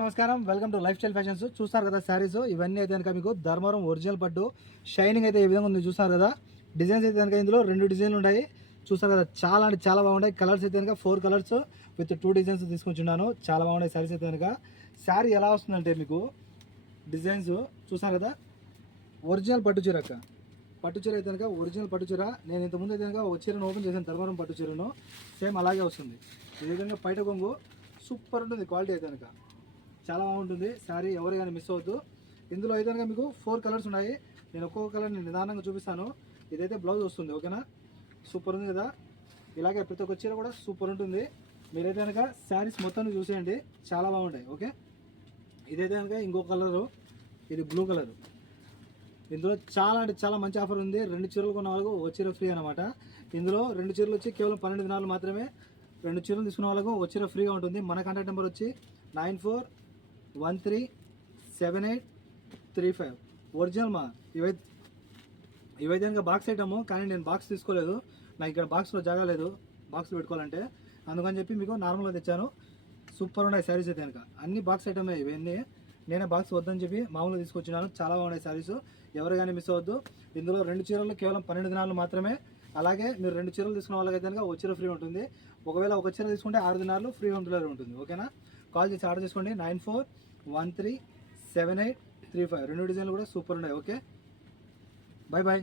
నమస్కారం, welcome to life style fashions. చూస్తారు కదా శారీస్, ఇవన్నీ అయితే కనుక మీకు ధర్మవరం ఒరిజినల్ పట్టు షైనింగ్ అయితే ఏ విధంగా ఉంది చూస్తారు కదా. డిజైన్స్ అయితే కనుక ఇందులో 2 డిజైన్లు ఉన్నాయి. చూస్తారు కదా, చాలా అంటే చాలా బాగున్నాయి. కలర్స్ అయితే కనుక 4 కలర్స్ విత్ 2 డిజైన్స్ తీసుకొచ్చున్నాను. చాలా బాగున్నాయి శారీస్ అయితే కనుక. శారీ ఎలా వస్తుందంటే మీకు డిజైన్స్ చూస్తారు కదా, ఒరిజినల్ పట్టు చీర అక్క. పట్టు చీర అయితే కనుక ఒరిజినల్ పట్టు చీర. నేను ఇంతకుముందు అయితే కనుక ఒక చీరను ఓపెన్ చేశాను, ధర్మవరం పట్టు చీరను. సేమ్ అలాగే వస్తుంది. ఈ విధంగా పైట కొంగు సూపర్ ఉంటుంది. క్వాలిటీ అయితే కనుక చాలా బాగుంటుంది శారీ. ఎవరు కానీ మిస్ అవ్వద్దు. ఇందులో అయితే కనుక మీకు 4 కలర్స్ ఉన్నాయి. నేను ఒక్కొక్క కలర్ని నిదానంగా చూపిస్తాను. ఇదైతే బ్లౌజ్ వస్తుంది, ఓకేనా. సూపర్ ఉంది కదా. ఇలాగే ప్రతి ఒక్క చీర కూడా సూపర్ ఉంటుంది. మీరైతే కనుక శారీస్ మొత్తాన్ని చూసేయండి, చాలా బాగుంటాయి. ఓకే, ఇదైతే కనుక ఇంకో కలరు, ఇది బ్లూ కలరు. ఇందులో చాలా అంటే చాలా మంచి ఆఫర్ ఉంది. 2 చీరలు కొన్న వాళ్ళకు ఒక చీర ఫ్రీ అనమాట. ఇందులో 2 చీరలు వచ్చి కేవలం 12 దినాలు మాత్రమే. 2 చీరలు తీసుకున్న వాళ్ళకు ఒక చీర ఫ్రీగా ఉంటుంది. మన కాంటాక్ట్ నెంబర్ వచ్చి 94137835. ఒరిజినల్ మా ఇవైతే కనుక బాక్స్ ఐటము, కానీ నేను బాక్స్ తీసుకోలేదు. నాకు ఇక్కడ బాక్స్లో జాగా లేదు బాక్స్లో పెట్టుకోవాలంటే, అందుకని చెప్పి మీకు నార్మల్గా తెచ్చాను. సూపర్ ఉన్నాయి శారీస్ అయితే కనుక. అన్ని బాక్స్ ఐటమే ఇవన్నీ. నేనే బాక్స్ వద్దని చెప్పి మామూలుగా తీసుకొచ్చినాను. చాలా బాగున్నాయి శారీస్, ఎవరు కానీ మిస్ అవ్వద్దు. ఇందులో 2 చీరలు కేవలం 12 దినాలు మాత్రమే. అలాగే మీరు 2 చీరలు తీసుకున్న వాళ్ళకైతే కనుక ఒక చీర ఫ్రీ ఉంటుంది. ఒకవేళ ఒక చీర తీసుకుంటే 6 దినాలు ఫ్రీ హోమ్ డెలివరీ ఉంటుంది, ఓకేనా. కాల్ చేసి ఆర్డర్ చేసుకోండి. 94137835. 2 డిజైన్లు కూడా సూపర్ ఉన్నాయి. Okay, bye bye.